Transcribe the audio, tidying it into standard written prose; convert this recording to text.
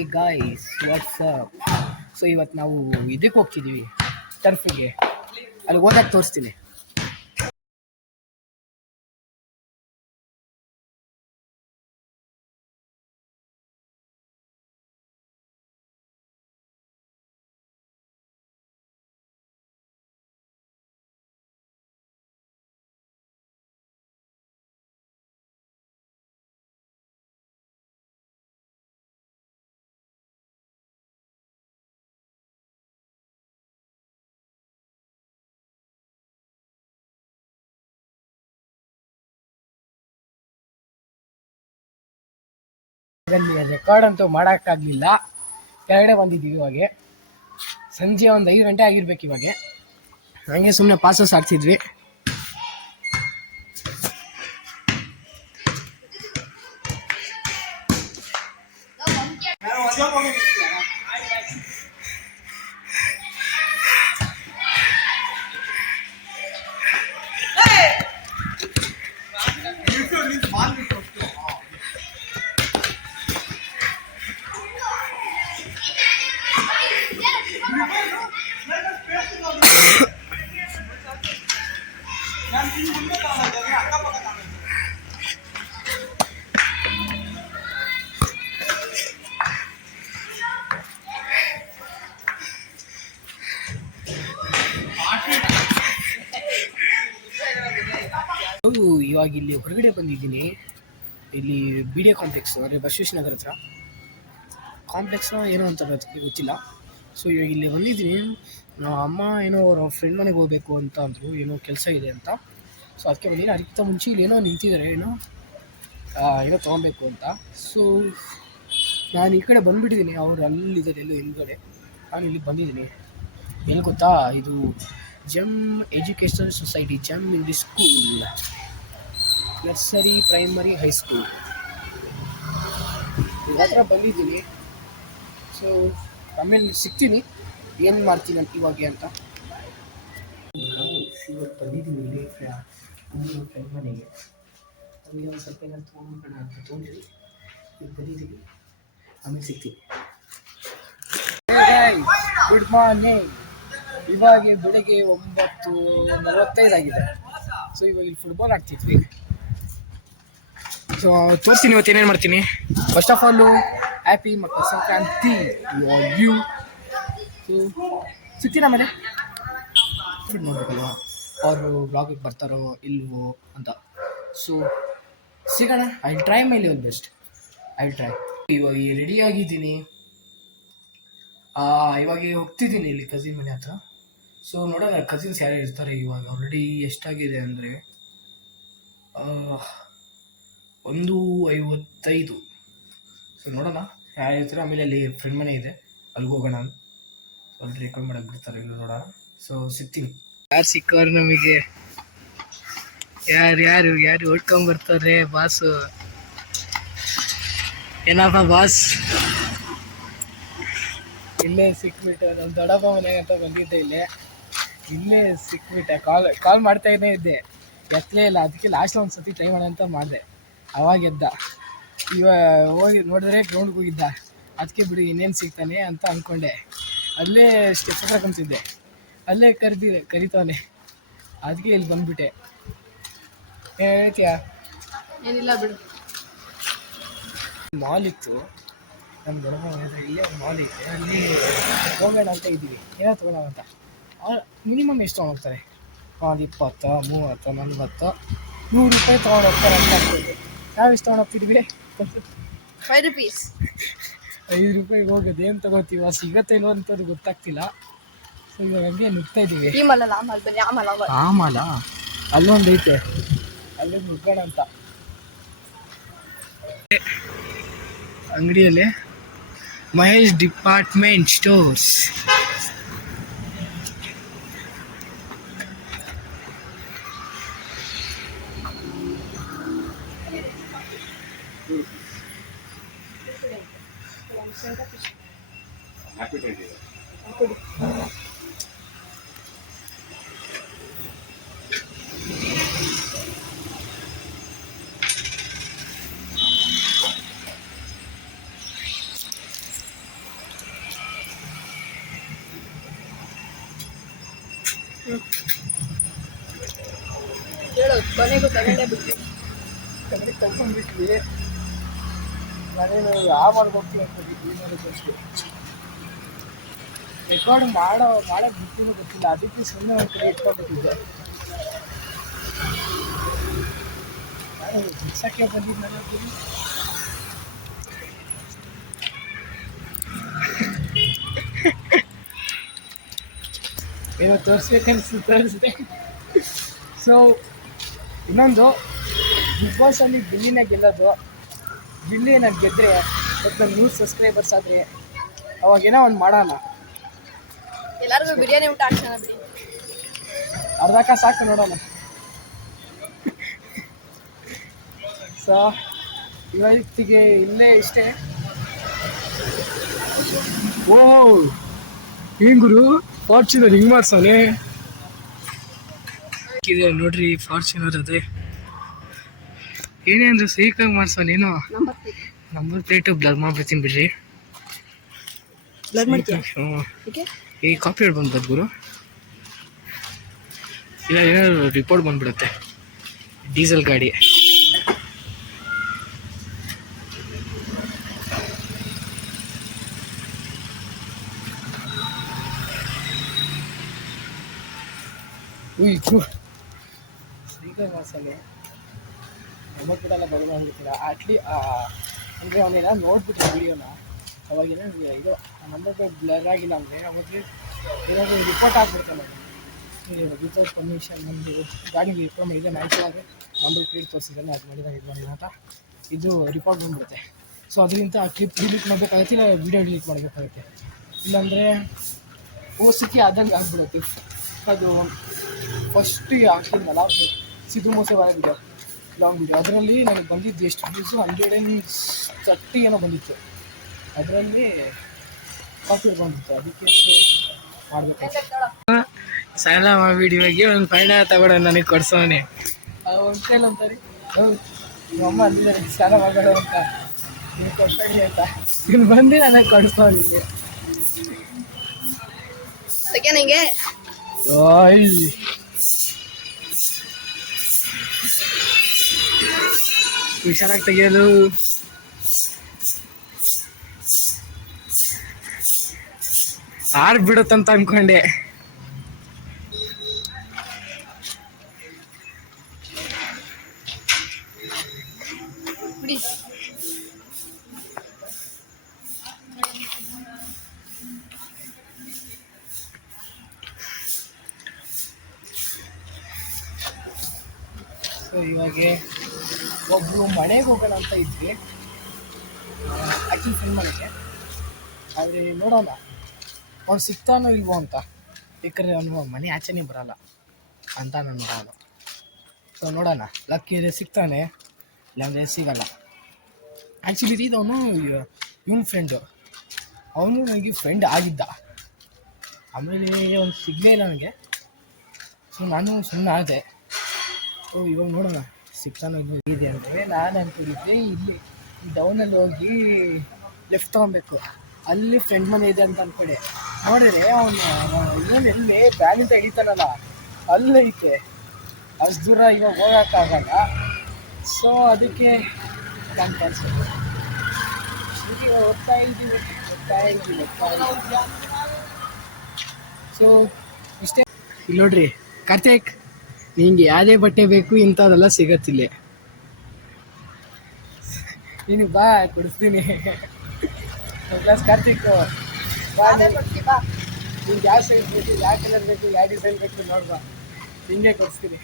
Hey guys, what's up? So ಇವತ್ತು ನಾವು ಇದಕ್ಕೆ ಹೋಗ್ತಿದ್ದೀವಿ, ಟರ್ಫಿಗೆ. ಅಲ್ಲಿ ಹೋದಾಗ ತೋರಿಸ್ತೀನಿ. ರೆಕಾರ್ಡ್ ಅಂತೂ ಮಾಡೋಕ್ಕಾಗಲಿಲ್ಲ. ಕೆಳಗಡೆ ಬಂದಿದ್ದೀವಿ. ಇವಾಗ ಸಂಜೆ ಒಂದು 5 ಗಂಟೆ ಆಗಿರ್ಬೇಕು. ಇವಾಗ ಹಂಗೆ ಸುಮ್ಮನೆ ಪಾಸಸ್ ಆಡ್ತಿದ್ವಿ. ಇವಾಗ ಇಲ್ಲಿ ಹೊರಗಡೆ ಬಂದಿದ್ದೀನಿ. ಇಲ್ಲಿ ಬಿ ಡಿ ಎ ಕಾಂಪ್ಲೆಕ್ಸ್ ಅಂದರೆ ಬಸವೇಶ್ವರ ನಗರ ಹತ್ರ ಕಾಂಪ್ಲೆಕ್ಸ್ ಏನೋ ಅಂತ ಗೊತ್ತಿಲ್ಲ. ಸೊ ಇವಾಗ ಇಲ್ಲಿ ಬಂದಿದ್ದೀನಿ. ಅಮ್ಮ ಏನೋ ಅವ್ರ ಫ್ರೆಂಡ್ ಮನೆಗೆ ಹೋಗ್ಬೇಕು ಅಂತ ಅಂದರು, ಏನೋ ಕೆಲಸ ಇದೆ ಅಂತ. ಸೊ ಅದಕ್ಕೆ ಬಂದಿದ್ದೀನಿ. ಅದಕ್ಕಿಂತ ಮುಂಚೆ ಇಲ್ಲಿ ಏನೋ ನಿಂತಿದ್ದಾರೆ, ಏನೋ ತೊಗೊಬೇಕು ಅಂತ. ಸೊ ನಾನು ಈ ಕಡೆ ಬಂದುಬಿಟ್ಟಿದ್ದೀನಿ. ಅವ್ರು ಅಲ್ಲಿದ್ದಾರೆ ಎಲ್ಲೋ ಹಿಂದ್ಗಡೆ. ನಾನು ಇಲ್ಲಿ ಬಂದಿದ್ದೀನಿ. ಎಲ್ಲಿ ಗೊತ್ತಾ, ಇದು Jam educational society, Jam English school, nursery primary high school ಹತ್ರ ಬಂದಿದ್ದೀನಿ. ಸೊ ಆಮೇಲೆ ಸಿಗ್ತೀನಿ, ಏನು ಮಾಡ್ತೀನಿ ಅಂತ ಇವಾಗ ಅಂತ. ಇವತ್ತು ಬಂದಿದ್ದೀನಿ ಇಲ್ಲಿ ಫ್ರೆಂಡ್ ಮನೆಗೆ. ಅಲ್ಲಿ ಒಂದು ಸ್ವಲ್ಪ ಏನಾದ್ರು ತೊಗೊಂಡ್ಬಿಡೋಣ ಅಂತ ತೊಗೊಂಡಿದ್ದೀನಿ. ಈಗ ಬಂದಿದ್ದೀವಿ, ಆಮೇಲೆ ಸಿಗ್ತೀನಿ. Good morning. ಇವಾಗ ಬೆಳಗ್ಗೆ 9:45 ಆಗಿದೆ. ಸೊ ಇವಾಗ ಇಲ್ಲಿ ಫುಟ್ಬಾಲ್ ಆಡ್ತಿದ್ವಿ. ಸೊ ತೋರಿಸ್ತೀನಿ ಇವತ್ತು ಏನೇನು ಮಾಡ್ತೀನಿ. First of all happy Makara Sankranti you. So ಸಿಗ್ತೀನಿ ಆಮೇಲೆ ನೋಡ್ಬೇಕಲ್ವ ಅವರು ಬ್ಲಾಗಿಗೆ ಬರ್ತಾರೋ ಇಲ್ವೋ ಅಂತ. ಸೊ ಸಿಗೋಣ. I try my level best. I try. ಇವಾಗ ರೆಡಿ ಆಗಿದ್ದೀನಿ. ಇವಾಗ ಹೋಗ್ತಿದ್ದೀನಿ ಇಲ್ಲಿ ಕಸಿನ್ ಮನೆ ಹತ್ರ. ಸೊ ನೋಡೋಣ ಕಸಿನ್ಸ್ ಯಾರು ಇರ್ತಾರೆ. ಇವಾಗ ಆಲ್ರೆಡಿ ಎಷ್ಟಾಗಿದೆ ಅಂದರೆ 1:55. ಸೊ ನೋಡೋಣ ಯಾರು ಇರ್ತಾರೆ. ಆಮೇಲೆ ಅಲ್ಲಿ ಫ್ರೆಂಡ್ ಮನೆ ಇದೆ, ಅಲ್ಲಿಗೆ ಹೋಗೋಣ. ಅಲ್ಲಿ ರೆಕಾರ್ಡ್ ಮಾಡೋಕೆ ಬಿಡ್ತಾರೆ, ಇಲ್ಲಿ ನೋಡೋಣ. ಸೊ ಸಿಗ್ತೀನಿ. ಯಾರು ಸಿಕ್ಕೋರು ನಮಗೆ, ಯಾರು ಹೊಡ್ಕೊಂಬರ್ತಾರೆ ಬಾಸು. ಏನಪ್ಪ ಬಾಸ್, ಇಲ್ಲೇ ಸಿಕ್ಬಿಟ್ಟೆ. ನಮ್ಮ ದೊಡ್ಡಪ್ಪ ಮನೆಗೆ ಅಂತ ಬಂದಿದ್ದೆ, ಇಲ್ಲೇ ಸಿಕ್ಬಿಟ್ಟೆ. ಕಾಲ್ ಮಾಡ್ತಾನೇ ಇದ್ದೆ, ಎತ್ತಲೇ ಇಲ್ಲ. ಅದಕ್ಕೆ ಲಾಸ್ಟ್ ಒಂದು ಸತಿ ಟ್ರೈ ಮಾಡೋಣ ಅಂತ ಮಾಡಿದೆ. ಅವಾಗ ಎದ್ದ. ಇವಾಗ ಹೋಗಿ ನೋಡಿದ್ರೆ ಗ್ರೌಂಡ್ಗೆ ಹೋಗಿದ್ದ. ಅದಕ್ಕೆ ಬಿಡು ಇನ್ನೇನು ಸಿಗ್ತಾನೆ ಅಂತ ಅಂದ್ಕೊಂಡೆ. ಅಲ್ಲೇ ಸ್ಟೆಪ್ ಹತ್ರ ಕುಂತಿದ್ದೆ, ಅಲ್ಲೇ ಕರಿತಾನೆ. ಅದಕ್ಕೆ ಇಲ್ಲಿ ಬಂದುಬಿಟ್ಟೆ. ಹೇಳ್ತೀಯಾ? ಏನಿಲ್ಲ ಬಿಡು. ಮಾಲ್ ಇತ್ತು ನಮ್ಮ ದೊಡ್ಡಮ್ಮ ಮನೆ ಹತ್ರ. ಇಲ್ಲೇ ಒಂದು ಮಾಲ್ ಐತೆ, ಅಲ್ಲಿ ಹೋಗೋಣ ಅಂತ ಇದ್ದೀವಿ. ಏನೋ ತೊಗೊಳೋಣ ಅಂತ. ಮಿನಿಮಮ್ ಎಷ್ಟು ತೊಗೊಂಡೋಗ್ತಾರೆ? 20, 30, 40, 100 ರೂಪಾಯಿ ತೊಗೊಂಡೋಗ್ತಾರೆ ಅಂತ ಅನ್ಕೊಂಡೆ. ನಾವು ಎಷ್ಟು ತೊಗೊಂಡೋಗ್ತಿದ್ವಿ? 5 ರೂಪೀಸ್. 5 ರೂಪಾಯಿಗೆ ಹೋಗೋದು ಏನು ತೊಗೋತೀವ, ಸಿಗತ್ತೆ ಇಲ್ವ ಅಂತದ್ದು ಗೊತ್ತಾಗ್ತಿಲ್ಲ. ಸೊ ಇವಾಗ ಹಂಗೆ ನುಗ್ತಾ ಇದ್ದೀವಿ. ಆಮಲ ಅಲ್ಲೊಂದು ಐತೆ, ಅಲ್ಲೇ ನುಗ್ಗೋಣ ಅಂತ. ಅಂಗಡಿಯಲ್ಲಿ ಮಹೇಶ್ ಡಿಪಾರ್ಟ್ಮೆಂಟ್ ಸ್ಟೋರ್ಸ್. ಕೊನೆಗೂ ತಗೊಂಡೇ ಬಿಟ್ವಿ. ಕನ್ನಡ ಕಳ್ಕೊಂಡ್ಬಿಟ್ವಿ. ನಾನೇನು ಯಾವ ಮಾಡ್ಬೇಕು ಅಂತಿದ್ವಿ ನೋಡೋದಷ್ಟು ರೆಕಾರ್ಡ್ ಮಾಡೋಕ್ಕೆ ಬಿಟ್ಟಿನೂ ಗೊತ್ತಿಲ್ಲ. ಅದಕ್ಕೆ ಸುಮ್ಮನೆ ಒಂದು ಕಡೆ ಇಟ್ಕೊಂಡ್ಬಿಟ್ಟಿದ್ದೆ. ಬಿಡ್ಸಕ್ಕೆ ಬಂದಿದ್ದ ಏನೋ ತೋರಿಸ್ದೆ. ಸೊ ಇನ್ನೊಂದು ಬಿಗ್ ಬಾಸಲ್ಲಿ ಗಿಲ್ಲಿನೇ ಗೆಲ್ಲೋದು. ಗಿಲ್ಲಿ ನಾನು ಗೆದ್ದರೆ ಮತ್ತು 100 ಸಬ್ಸ್ಕ್ರೈಬರ್ಸ್ ಆದರೆ ಅವಾಗೇನೋ ಒಂದು ಮಾಡೋಣ. ಎಲ್ಲರಿಗೂ ಬಿರಿಯಾನಿ ಊಟ ಹಾಕ್ಸೋಣ ಬಿಡಿ. ಅರ್ಧಕ್ಕ ಸಾಕು ನೋಡೋಣ. ಸೊ ಇವತ್ತಿಗೆ ಇಲ್ಲೇ ಇಷ್ಟೇ. ಓ ಏನು ಗುರು ಫಾರ್ಚುನರ್ ಹಿಂಗೆ ಮಾಡ್ಸೋನೆ ಇದೆ ನೋಡ್ರಿ. ಫಾರ್ಚುನರ್ ಅದೇ ಏನೇ ಅಂದ್ರೆ ಸೈಕಾಗಿ ಮಾಡ್ಸೋನೇನು. ನಂಬರ್ ಪ್ಲೇಟು ಬ್ಲರ್ ಮಾಡ್ಬಿಡ್ತೀನಿ ಬಿಡ್ರಿ. ಈ ಕಾಪಿ ಬಂದ್ಬಿಟ್ಟು ಗುರು ಇಲ್ಲ ಏನಾದ್ರು ರಿಪೋರ್ಟ್ ಬಂದ್ಬಿಡುತ್ತೆ. ಡೀಸೆಲ್ ಗಾಡಿ ಸೈಕಾಗಿ ಮಾಡ್ಸೋನೆ. ನಂಬರ್ ಪ್ಲೇಟೆಲ್ಲ ಬದಲು ಹೋಗ್ಬಿಟ್ಟಿಲ್ಲ. ಅಂದರೆ ಅವನೇನ ನೋಡ್ಬಿಟ್ಟು ವಿಡಿಯೋನ ಅವಾಗೇನೋ ಇದು ನಂಬರ್ ಪ್ಲೇಟ್ ಬ್ಲರ್ ಆಗಿಲ್ಲ ಅಂದರೆ ಅವಾಗ ಏನಾದರೂ ರಿಪೋರ್ಟ್ ಆಗಿಬಿಡ್ತಾನೆ. ವಿತೌಟ್ ಪರ್ಮಿಷನ್ ನಮ್ಮದು ಗಾಡಿ ರಿಪೋರ್ಟ್ ಮಾಡಿದೆ ನ್ಯಾಚುರಾಗಿ ನಂಬರ್ ಪ್ಲೇಟ್ ತೋರಿಸಿದ್ದಾನೆ ಅದು ಮಾಡಿದಾಗ ಇದು ಮಾಡಿದ ಅಂತ ಇದು ರಿಪೋರ್ಟ್ ಬಂದ್ಬಿಡುತ್ತೆ. ಸೊ ಅದರಿಂದ ಆ ಕ್ಲಿಪ್ ಡಿಲೀಟ್ ಮಾಡಬೇಕಾಗುತ್ತೆ, ಇಲ್ಲ ವೀಡಿಯೋ ಡಿಲೀಟ್ ಮಾಡಬೇಕಾಗುತ್ತೆ. ಇಲ್ಲಾಂದರೆ ಓಸಿಕೆ ಆದಂಗೆ ಆಗ್ಬಿಡುತ್ತೆ. ಅದು ಫಸ್ಟ್ ಹಾಕಿದ್ನಲ್ಲ ಸಿದ್ದು ಮೋಸೆ ವಿಡಿಯೋ ಲಾಂಗ್ ವಿಡಿಯೋ ಅದರಲ್ಲಿ ನನಗೆ ಬಂದಿದ್ದು ಎಷ್ಟು ವ್ಯೂಸು 130 ಏನೋ ಬಂದಿತ್ತು. ಅದರಲ್ಲಿ ಕಾಪಿ ಬಂದಿತ್ತು. ಅದಕ್ಕೆ ಮಾಡಬೇಕು. ಸಾಲ ವಿಡಿಯೋಗೆ ಒಂದು ಫೈಂಡ್ ತಗೊಳ್ಳೋ ನನಗೆ ಕೊಡ್ಸೋನೆ ಒಂದು ಕೈಲಿ ಅಂತಾರೆ. ನಮ್ಮಮ್ಮ ಅಂದಿದ್ದಾರೆ ಸಾಲ ಮಾಡೋಣ ಅಂತ ನೀವು ಕೊಡ್ತಾಯಿ ಅಂತ. ಇನ್ನು ಬಂದು ನನಗೆ ಕೊಡ್ಸೋನಿಗೆ ನಿಂಗೆ ಹುಷಾರಾಗಿ ತೆಗಿಯೋದು. ಬಿಡುತ್ತಂತ ಅನ್ಕೊಂಡೆ. ಸೊ ಇವಾಗ ಒಬ್ಬರು ಮನೆಗೆ ಹೋಗೋಣ ಅಂತ ಇದ್ವಿ ಆ್ಯಕ್ಚುಲಿ ಫಿಲ್ಮ್ ಮಾಡೋಕ್ಕೆ. ಆದರೆ ನೋಡೋಣ ಅವ್ನು ಸಿಗ್ತಾನೋ ಇಲ್ವೋ ಅಂತ. ಯಾಕಂದರೆ ಅವನು ಮನೆ ಆಚೆನೇ ಬರೋಲ್ಲ ಅಂತ ನಾನು ನೋಡೋಣ. ಸೊ ನೋಡೋಣ, ಲಕ್ಕಿ ಇದೆ ಸಿಗ್ತಾನೆ, ಇಲ್ಲಾಂದರೆ ಸಿಗೋಲ್ಲ. ಆ್ಯಕ್ಚುಲಿ ಇದವನು ಇವನು ಫ್ರೆಂಡು, ಅವನು ನನಗೆ ಫ್ರೆಂಡ್ ಆಗಿದ್ದ. ಆಮೇಲೆ ಅವ್ನು ಸಿಗಲೇ ಇಲ್ಲ ನನಗೆ. ಸೊ ನಾನು ಸುಮ್ಮನೆ ಆದೆ. ಸೊ ಇವಾಗ ನೋಡೋಣ ಸಿಗ್ತಾನೋ ಇದು ಇದೆ ಅಂದರೆ ನಾನು ಅಂದ್ಕೊಂಡಿದ್ದೆ ಇಲ್ಲಿ ಡೌನಲ್ಲಿ ಹೋಗಿ ಲೆಫ್ಟ್ ತೊಗೊಬೇಕು, ಅಲ್ಲಿ ಫ್ರೆಂಡ್ ಮನೆ ಇದೆ ಅಂತ ಅಂದ್ಕೊಂಡೆ. ನೋಡಿದ್ರೆ ಅವನು ಎಲ್ಲಿ ಬ್ಯಾಗಿಂದ ಹಿಡಿತಾನಲ್ಲ ಅಲ್ಲೈತೆ. ಅಷ್ಟು ದೂರ ಇವಾಗ ಹೋಗೋಕ್ಕಾಗಲ್ಲ. ಸೊ ಅದಕ್ಕೆ ನಾನು ಕ್ಯಾನ್ಸಲ್ ಹೋಗ್ತಾ ಇದ್ದೀವಿ. ಸೊ ಇಷ್ಟೇ. ಇಲ್ಲಿ ನೋಡ್ರಿ ಕಾರ್ತಿಕ್, ನಿಂಗೆ ಯಾವುದೇ ಬಟ್ಟೆ ಬೇಕು ಇಂಥದ್ದೆಲ್ಲ ಸಿಗತ್ತಿಲ್ಲ. ನೀನು ಬಾ ಕೊಡಿಸ್ತೀನಿ. ಪ್ಲಸ್ ಕಾರ್ತಿಕ್ ಬಾ, ನಿಂಗೆ ಯಾವ ಸೈಜ್ ಬೇಕು, ಯಾವ ಕಲರ್ ಬೇಕು, ಯಾವ ಡಿಸೈನ್ ಬೇಕು ನೋಡ್ಬಾ, ನಿಂಗೆ ಕೊಡಿಸ್ತೀನಿ.